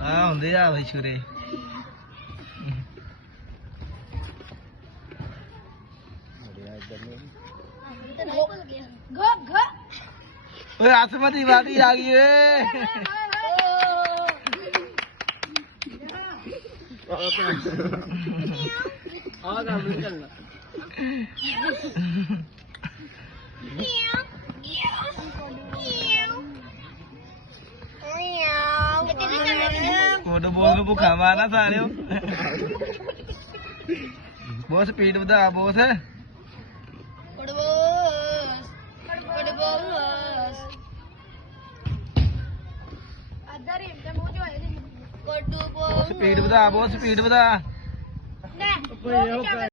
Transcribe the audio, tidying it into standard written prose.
ਹਾਂ ਹੁੰਦੇ ਆ ਬਈ ਛੁਰੇ ਓਏ ਆਸਮਤੀ ਵਾਦੀ ਆ ਗਈ ਓਏ ਆ ਕੰਮ ਨਹੀਂ ਚੱਲਣਾ ਕੋਡ ਬੋਲ ਨੂੰ ਭੁੱਖਾ ਮਾਰਨਾ ਸਾਰਿਓ ਬਹੁਤ ਸਪੀਡ ਵਧਾ ਬਹੁਤ ਸਪੀਡ ਵਧਾ ਬਹੁਤ ਸਪੀਡ ਵਧਾ